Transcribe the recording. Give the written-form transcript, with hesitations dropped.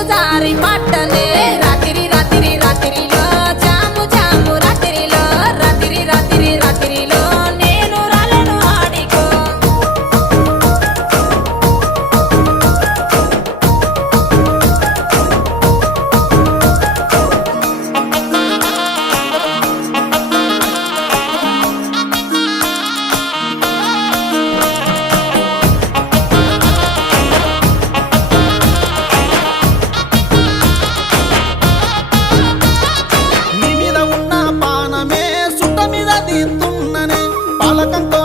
నీరు జారి పట్టనే రాత్రి రాత్రి రాత్రిలో జాము జాము రాత్రిలో రాత్రి రాత్రి రాత్రిలో నేను రాలను ఆడికో నీ మీద ఉన్న పానమే సుట్ట మీద తీస్తున్ననే పాలకంతో